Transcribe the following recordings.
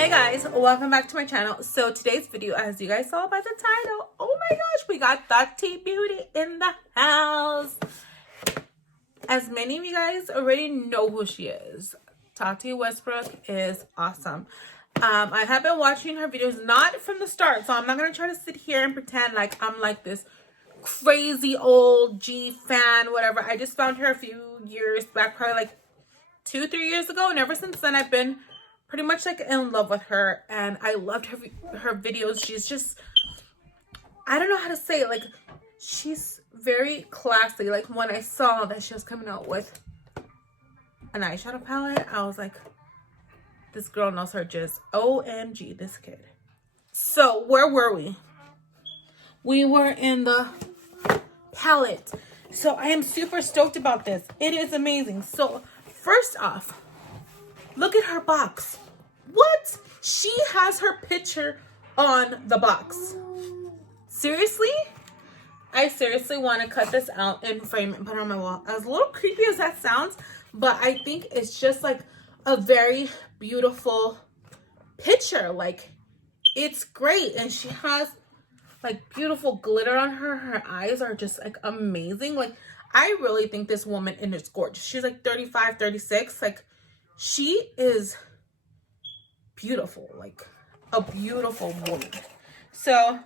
Hey guys, welcome back to my channel. So today's video, as you guys saw by the title, oh my gosh, we got Tati Beauty in the house. As many of you guys already know who she is, Tati Westbrook is awesome. I have been watching her videos, not from the start, so I'm not going to try to sit here and pretend like I'm like this crazy old G fan, whatever. I just found her a few years back, probably like 2-3 years ago, and ever since then I've been pretty much like in love with her, and I loved her videos. She's just, I don't know how to say it, like she's very classy. Like when I saw that she was coming out with an eyeshadow palette, I was like, this girl knows her jizz. OMG, this kid. So where were we? We were in the palette. So I am super stoked about this. It is amazing. So first off, look at her box. What? She has her picture on the box. Seriously? I seriously want to cut this out and frame it and put it on my wall. As little creepy as that sounds, but I think it's just like a very beautiful picture. Like, it's great. And she has like beautiful glitter on her. Her eyes are just like amazing. Like, I really think this woman is gorgeous. She's like 35, 36. Like, she is beautiful, like a beautiful woman. So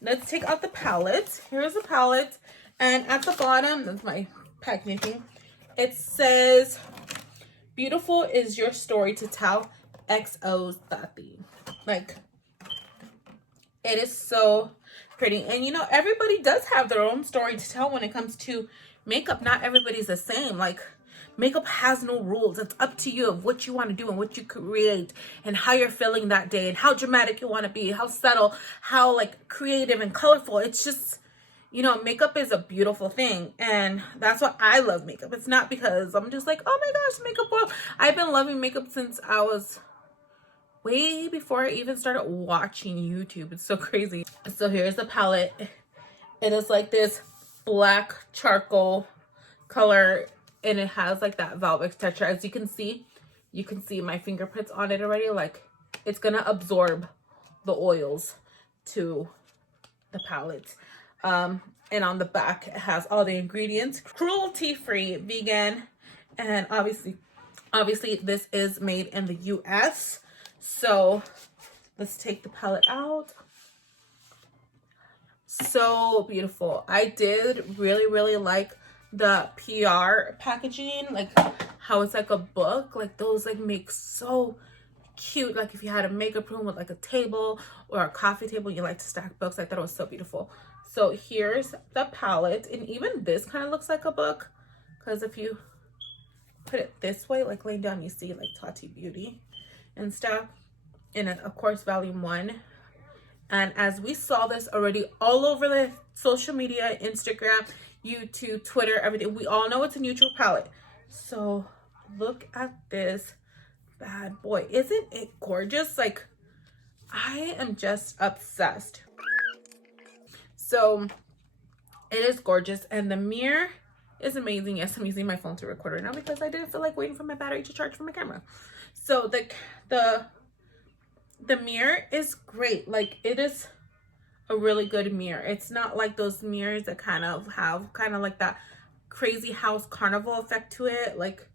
let's take out the palette. Here's the palette, and at the bottom, that's my packaging, it says, "Beautiful is your story to tell, XO's Tati." Like, it is so pretty. And you know, everybody does have their own story to tell when it comes to makeup. Not everybody's the same. Like, makeup has no rules. It's up to you of what you want to do and what you create and how you're feeling that day and how dramatic you want to be, how subtle, how like creative and colorful. It's just, you know, makeup is a beautiful thing, and that's why I love makeup. It's not because I'm just like, oh my gosh, makeup world. I've been loving makeup since I was way before I even started watching YouTube. It's so crazy. So here's the palette. It is like this black charcoal color, and it has like that velvet texture. As you can see my fingerprints on it already. Like, it's gonna absorb the oils to the palette. And on the back, it has all the ingredients, cruelty-free, vegan, and obviously this is made in the US. So let's take the palette out. So beautiful. I did really like the PR packaging, like how it's like a book. Like, those like make so cute. Like, if you had a makeup room with like a table or a coffee table, you like to stack books. I thought it was so beautiful. So here's the palette, and even this kind of looks like a book, because if you put it this way, like laying down, you see like Tati Beauty and stuff. And of course, volume 1. And as we saw this already all over the social media, Instagram, YouTube, Twitter, everything, we all know it's a neutral palette. So look at this bad boy. Isn't it gorgeous? Like, I am just obsessed. So it is gorgeous, and the mirror is amazing. Yes, I'm using my phone to record right now because I didn't feel like waiting for my battery to charge for my camera. So the mirror is great. Like, it is a really good mirror. It's not like those mirrors that kind of have kind of like that crazy house carnival effect to it, like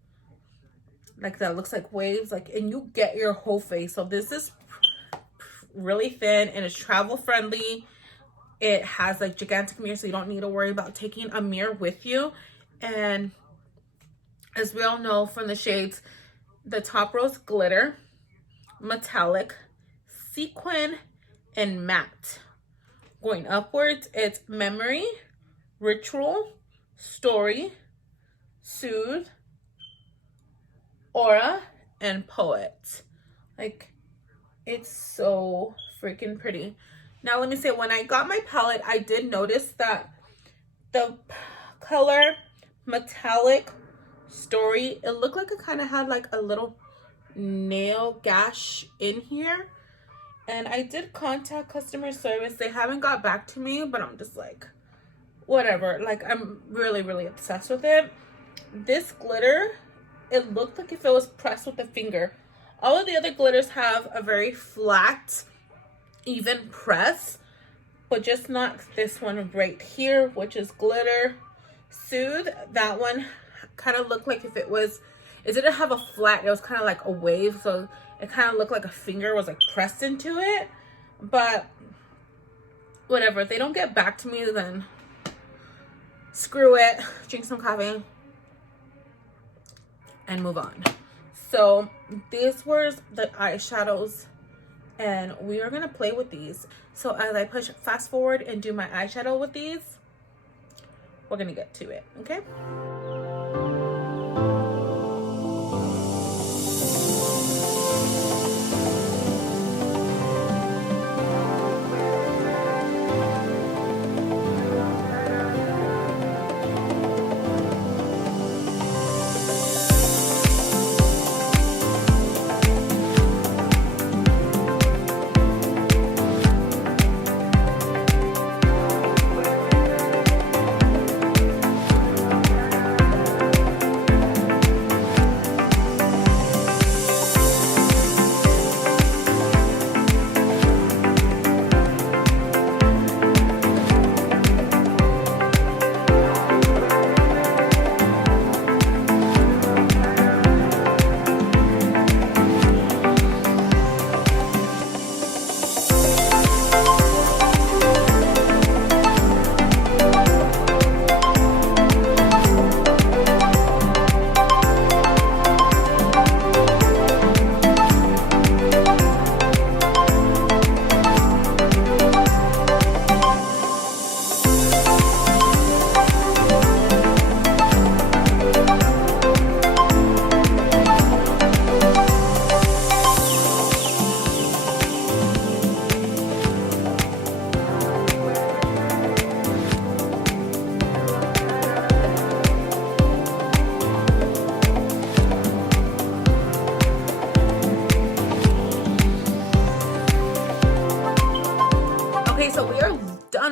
that looks like waves, like, and you get your whole face. So this is really thin, and it's travel friendly. It has like gigantic mirror, so you don't need to worry about taking a mirror with you. And as we all know from the shades, the top row is glitter, metallic, sequin, and matte. Going upwards, it's memory, ritual, story, soothe, aura, and poet. Like, it's so freaking pretty. Now let me say, when I got my palette, I did notice that the color metallic story, it looked like it kind of had like a little nail gash in here. And I did contact customer service. They haven't got back to me, but I'm just like, whatever. Like, I'm really obsessed with it. This glitter, it looked like if it was pressed with a finger All of the other glitters have a very flat, even press, but just not this one right here, which is Glitter Soothe. That one kind of looked like if it was, it didn't have a flat, it was kind of like a wave, so it kind of looked like a finger was like pressed into it. But whatever, if they don't get back to me, then screw it, drink some coffee and move on. So these were the eyeshadows, and we are gonna play with these. So as I push fast forward and do my eyeshadow with these, we're gonna get to it, okay?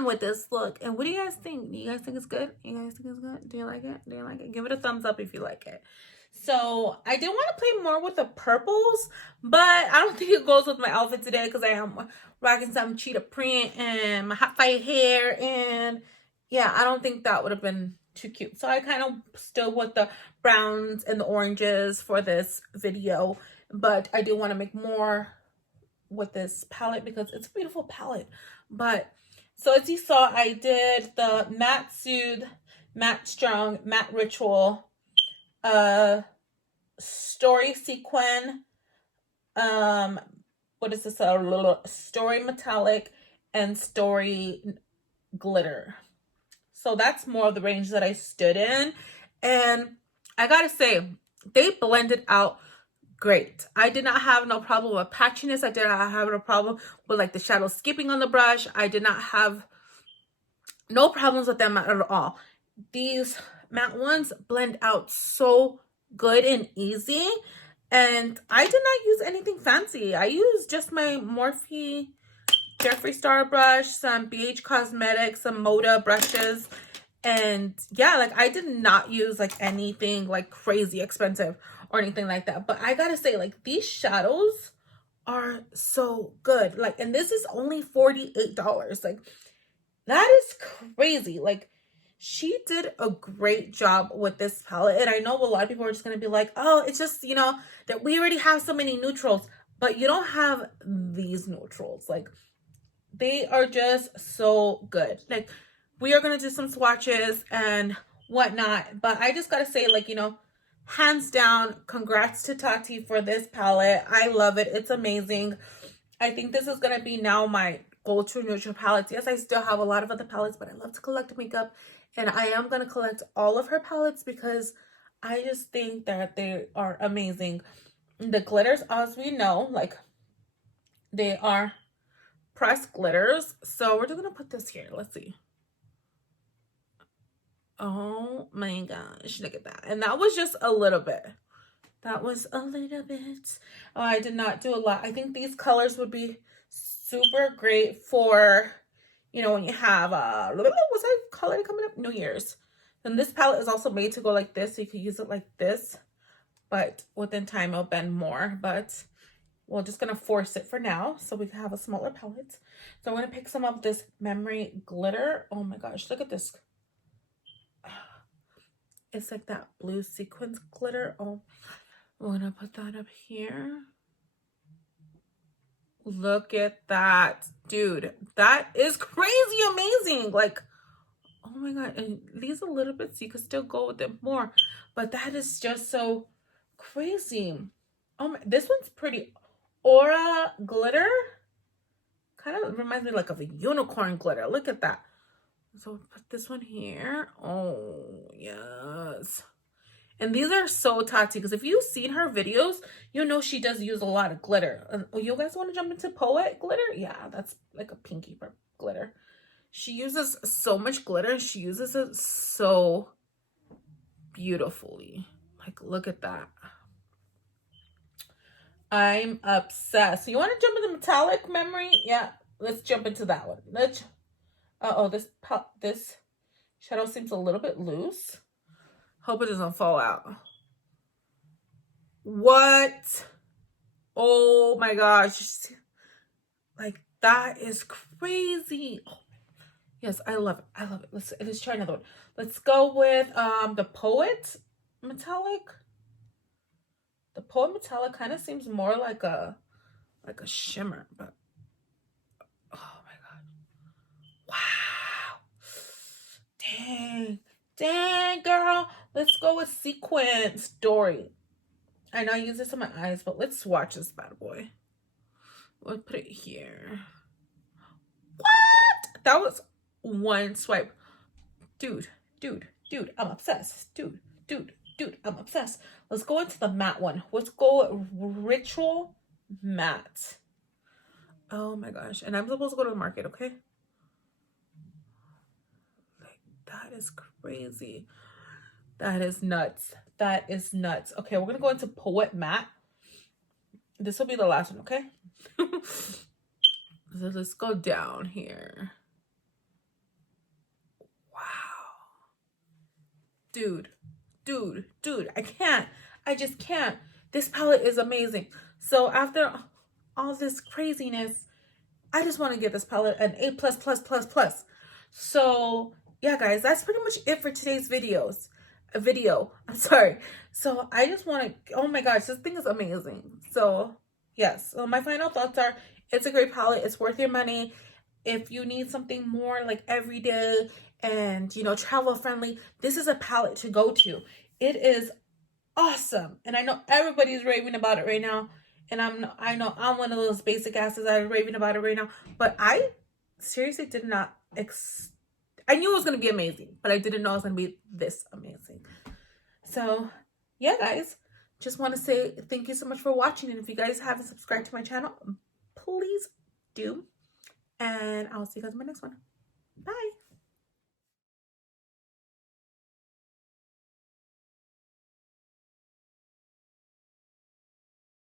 With this look, and what do you guys think? Do you guys think it's good? You guys think it's good? Do you like it? Do you like it? Give it a thumbs up if you like it. So I did want to play more with the purples, but I don't think it goes with my outfit today because I am rocking some cheetah print and my hot fire hair, and yeah, I don't think that would have been too cute. So I kind of stood with the browns and the oranges for this video, but I do want to make more with this palette because it's a beautiful palette. But so as you saw, I did the Matte Soothe, Matte Strong, Matte Ritual, Story Sequin, what is this, Story Metallic, and Story Glitter. So that's more of the range that I stood in. And I gotta say, they blended out great. I did not have no problem with patchiness. I did not have no problem with like the shadow skipping on the brush. I did not have no problems with them at all. These matte ones blend out so good and easy, and I did not use anything fancy. I used just my Morphe Jeffree Star brush, some BH Cosmetics, some Moda brushes, and yeah, like I did not use like anything like crazy expensive or anything like that. But I gotta say, like, these shadows are so good. Like, and this is only $48. Like, that is crazy. Like, she did a great job with this palette. And I know a lot of people are just gonna be like, oh, it's just, you know, that we already have so many neutrals. But you don't have these neutrals. Like, they are just so good. Like, we are gonna do some swatches and whatnot. But I just gotta say, like, you know, hands down, congrats to Tati for this palette. I love it. It's amazing. I think this is going to be now my go-to neutral palettes. Yes, I still have a lot of other palettes, but I love to collect makeup. And I am going to collect all of her palettes because I just think that they are amazing. The glitters, as we know, like, they are pressed glitters. So we're just going to put this here. Let's see. Oh my gosh, look at that. And that was just a little bit. That was a little bit. Oh, I did not do a lot. I think these colors would be super great for, you know, when you have what's that color coming up? New Year's. And this palette is also made to go like this, so you can use it like this, but within time it'll bend more. But we're just gonna force it for now so we can have a smaller palette. So I'm gonna pick some of this memory glitter. Oh my gosh, look at this. It's like that blue sequins glitter. Oh, we're gonna put that up here. Look at that, dude. That is crazy amazing. Like, oh my god. And these a little bit, so you can still go with it more, but that is just so crazy. Oh my, this one's pretty. Aura glitter kind of reminds me like of a unicorn glitter. Look at that. So put this one here. Oh yes. And these are so Tati, because if you've seen her videos, you know she does use a lot of glitter. You guys want to jump into Poet glitter? Yeah, that's like a pinky glitter. She uses so much glitter. She uses it so beautifully. Like, look at that. I'm obsessed. So you want to jump into metallic memory? Yeah, let's jump into that one. Let's. Oh, this shadow seems a little bit loose. Hope it doesn't fall out. What? Oh my gosh. Like, that is crazy. Oh, yes, I love it. I love it. Let's try another one. Let's go with the Poet metallic. The Poet metallic kind of seems more like a shimmer, but oh my god. Wow. Dang, girl. Let's go with Sequence Dory. I know I use this on my eyes, but let's swatch this bad boy. We'll put it here. What? That was one swipe. Dude, I'm obsessed. Dude, I'm obsessed. Let's go into the matte one. Let's go Ritual Matte. Oh my gosh. And I'm supposed to go to the market, okay? Like, that is crazy. That is nuts. That is nuts. Okay, we're gonna go into Poet Matte. This will be the last one, okay? So let's go down here. Wow. Dude, I can't. I just can't. This palette is amazing. So after all this craziness, I just want to give this palette an A++++. So yeah, guys, that's pretty much it for today's video. I'm sorry. So I just want to, oh my gosh, this thing is amazing. So yes, so my final thoughts are, it's a great palette. It's worth your money. If you need something more like everyday and, you know, travel friendly, this is a palette to go to. It is awesome. And I know everybody's raving about it right now. And I know I'm one of those basic asses that are raving about it right now. But I seriously did not I knew it was going to be amazing, but I didn't know it was going to be this amazing. So, yeah, guys, just want to say thank you so much for watching. And if you guys haven't subscribed to my channel, please do. And I'll see you guys in my next one. Bye.